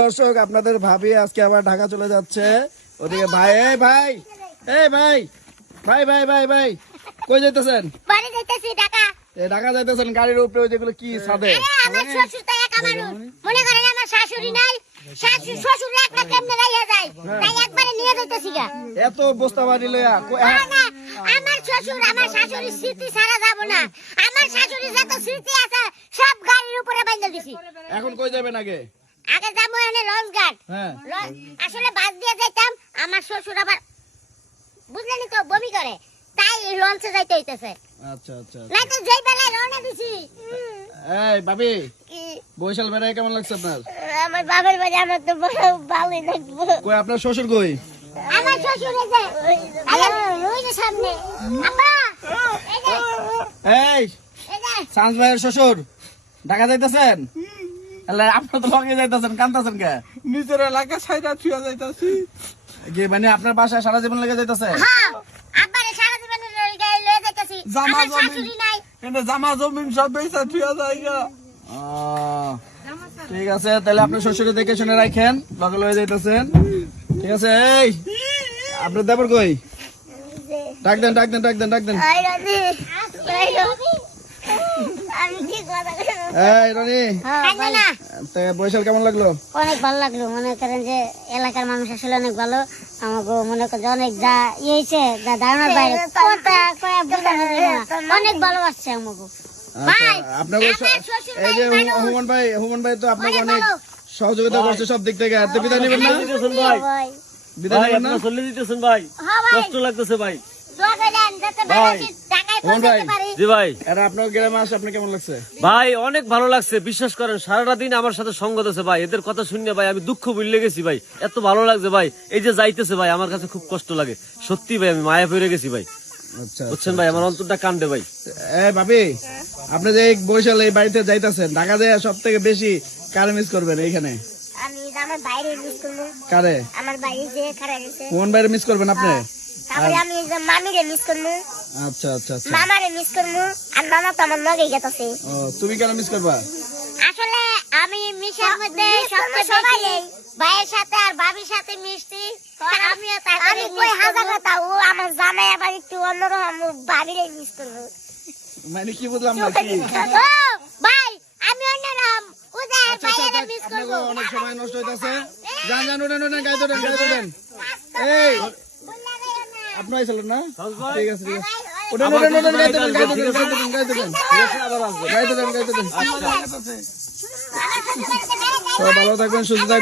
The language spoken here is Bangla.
দর্শক আপনাদের ভাবি আজকে আবার ঢাকা চলে যাচ্ছে। ওদিকে ভাই এই ভাই এই ভাই ভাই ভাই ভাই ভাই কই যাইতেছেন? বাড়ি যাইতেছি ঢাকা। ঢাকা যাইতেছেন গাড়ির উপরে ওই যেগুলো কি ছাদে? আমার শ্বশুর তো একা মানুষ, মনে করেন আমার শাশুড়ি নাই, শাশুড়ি শ্বশুর একটা কেমনে রাইয়া যায়, তাই একবারে নিয়ে যাইতেছি গা। এত বস্তা বাড়ি লইয়া না, আমার শ্বশুর আমার শাশুড়ির স্মৃতি ছাড়া যাব না। আমার শাশুড়ির যত স্মৃতি আছে সব গাড়ির উপরে বাইন্ধা দিছি। এখন কই যাবেন আগে? আগে যাবো এনে লঞ্চঘাট। হ্যাঁ আসলে বাস দিয়ে যাইতাম, আমার শ্বশুর আবার বুঝলেনি তো বমি করে, তাই লঞ্চে যাইতে হইতেছে। আচ্ছা আচ্ছা নাই তো যেই বেলায় রওনা দিছি। এই ভাবি কি বরিশাল বেড়ায় কেমন লাগছে আপনার? আমার বাবার বাড়ি আমার তো ভালোই লাগবো। কই আপনার শ্বশুর কই? আমার শ্বশুর এই যে ওই যে সামনে। আব্বা এই যে এই এই যে সানস ভাইয়ের শ্বশুর ঢাকা যাইতেছেন? আল্লাহ আপনি তো লগে যাইতেছেন, কান্তাছেন কে? নিজের এলাকা সাইডা ছুঁয়া যাইতাছি। কি মানে আপনার বাসায় সারা জীবন লেগে যাইতেছে? হ্যাঁ আব্বারে সারা জীবন লয়ে যাইতাছি। জামা আমার জমি শাশুড়ি নাই। কিন্তু জামা জমিন সব বেচা ছুঁয়া যাইগা। ঠিক আছে তাহলে আপনি শ্বশুরে দেখে শুনে রাখেন, লগে লয়ে যাইতেছেন। ঠিক আছে এই আপনার দেবর কই? ডাক দেন ডাক দেন ডাক দেন ডাক দেন। আই রাজি আমি কি কথা এই রনি না। বরিশাল কেমন লাগলো? অনেক ভালো লাগলো, মনে করেন যে এলাকার মানুষ আসলে অনেক ভালো। আমাকে মনে করেন অনেক যা ইয়েছে যা ধারণার বাইরে কথা কয়া বোঝানো যায় না। অনেক ভালোবাসছে আমাকে। ভাই, আপনাকে আমার শ্বশুর এই যে ভাই মানুষ। হুমান ভাই তো আপনাকে অনেক অনেক ভালো। সহযোগিতা করছে সব দিক থেকে। এত বিদায় নেবেন না? ভাই বিদায় নেবেন না? চলে দিতেছেন ভাই, হ্যাঁ ভাই, কষ্ট লাগতেছে ভাই। দোয়া করেন যাতে বাড়ি ঢাকায় পৌঁছাতে পারি। জি ভাই, এরা আপনার গ্রামে আসে আপনার কেমন লাগছে? ভাই অনেক ভালো লাগছে, বিশ্বাস করেন সারাটা দিন আমার সাথে সঙ্গ দিয়েছে ভাই। এদের কথা শুনে ভাই আমি দুঃখ ভুলে গেছি ভাই, এত ভালো লাগছে ভাই। এই যে যাইতেছে ভাই আমার কাছে খুব কষ্ট লাগে, সত্যি ভাই আমি মায়া পড়ে গেছি ভাই, আচ্ছা বুঝছেন ভাই, আমার অন্তরটা কান্দে ভাই। এই ভাবি আপনি যে এই বরিশাল এই বাড়িতে যাইতেছেন, ঢাকা যায় সব থেকে বেশি কারে মিস করবেন এইখানে? আমি আমার বাইরে মিস করবো, কারে? আমার বাইরে যে খারাপ গেছে। হুমান ভাইরে মিস করবেন আপনি? তারপরে আমি যে মামিরে মিস করবো, আচ্ছা আচ্ছা আচ্ছা। মামারে মিস করবো, আর মামা তো আমার লগেই গেছে। ও তুমি কেন মিস করবা? আসলে আমি মিশার মধ্যে সবাই ভাইয়ের সাথে আর ভাবির সাথে মিশছি। আমিও আমি কই হাজার কথা, ও আমার জামাই আবার একটু অন্যরকম, ভাবিরে মিস করবো। মানে কি বুঝলাম না কি? ও ভাই আমি অন্যরকম, ও যে আচ্ছা আচ্ছা ভাইয়ের মিস আপনাকে করবো। অনেক সময় নষ্ট হইতাছে। যান যান উঠেন উঠেন গাইতে দেন গাইতে দেন। এই আপনি আইছিলেন না? ঠিক আছে ঠিক আছে। উঠেন উঠেন উঠেন গাইতে দেন গাইতে দেন গাইতে দেন গাইতে দেন গাইতে দেন গাইতে দেন। সবাই ভালো থাকবেন সুস্থ থাকবেন।